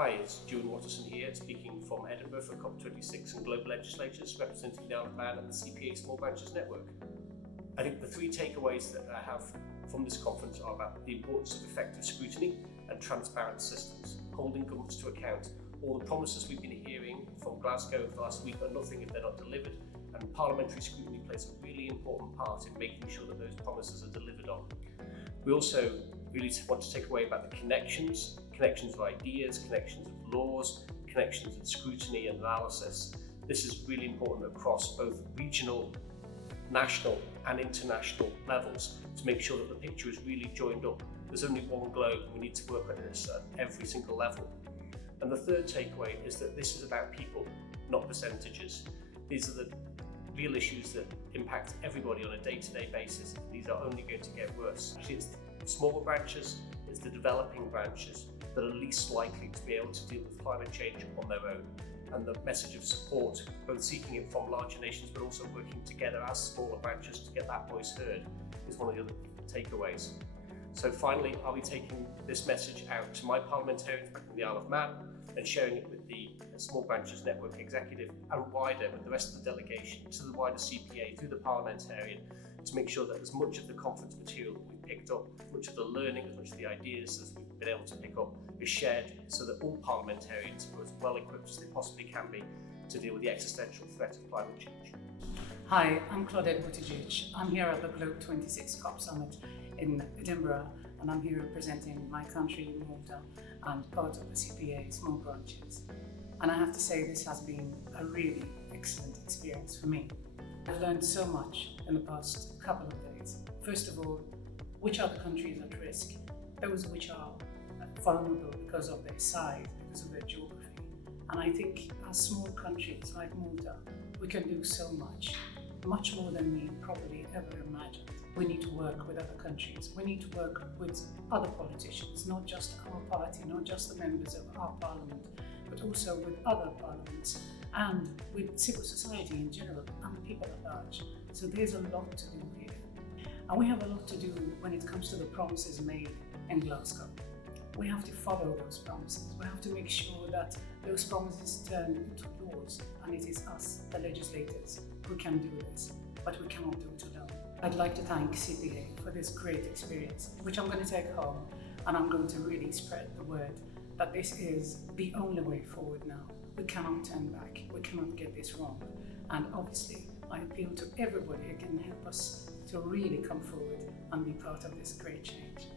Hi, it's Juan Watterson here, speaking from Edinburgh for COP26 and Global Legislators, representing the Isle of Man and the CPA Small Branches network. I think the three takeaways that I have from this conference are about the importance of effective scrutiny and transparent systems, holding governments to account. All the promises we've been hearing from Glasgow over the last week are nothing if they're not delivered, and parliamentary scrutiny plays a really important part in making sure that those promises are delivered on. We also really want to take away about the connections of ideas, connections of laws, connections of scrutiny and analysis. This is really important across both regional, national and international levels to make sure that the picture is really joined up. There's only one globe and we need to work at this at every single level. And the third takeaway is that this is about people, not percentages. These are the real issues that impact everybody on a day-to-day basis. These are only going to get worse. Actually, it's the smaller branches, it's the developing branches that are least likely to be able to deal with climate change on their own. And the message of support, both seeking it from larger nations but also working together as smaller branches to get that voice heard, is one of the other takeaways. So finally, I'll be taking this message out to my parliamentarians back in the Isle of Man and sharing it with the Small Branches Network Executive and wider with the rest of the delegation to the wider CPA through the parliamentarian to make sure that as much of the conference material that we've picked up, as much of the learning, as much of the ideas as we've been able to pick up is shared so that all parliamentarians are as well equipped as they possibly can be to deal with the existential threat of climate change. Hi, I'm Claudette Buttigieg. I'm here at the GLOBE COP26 COP Summit in Edinburgh, and I'm here representing my country, Malta, and part of the CPA Small Branches. And I have to say this has been a really excellent experience for me. I've learned so much in the past couple of days. First of all, which are the countries at risk? Those which are vulnerable because of their size, because of their geography. And I think as small countries like Malta, we can do so much, much more than we probably ever imagined. We need to work with other countries. We need to work with other politicians, not just our party, not just the members of our parliament, but also with other parliaments and with civil society in general and the people at large. So there's a lot to do here. And we have a lot to do when it comes to the promises made in Glasgow. We have to follow those promises. We have to make sure that those promises turn into laws, and it is us, the legislators, who can do this, but we cannot do it alone. I'd like to thank CPA for this great experience, which I'm going to take home, and I'm going to really spread the word that this is the only way forward now. We cannot turn back. We cannot get this wrong. And obviously, I appeal to everybody who can help us to really come forward and be part of this great change.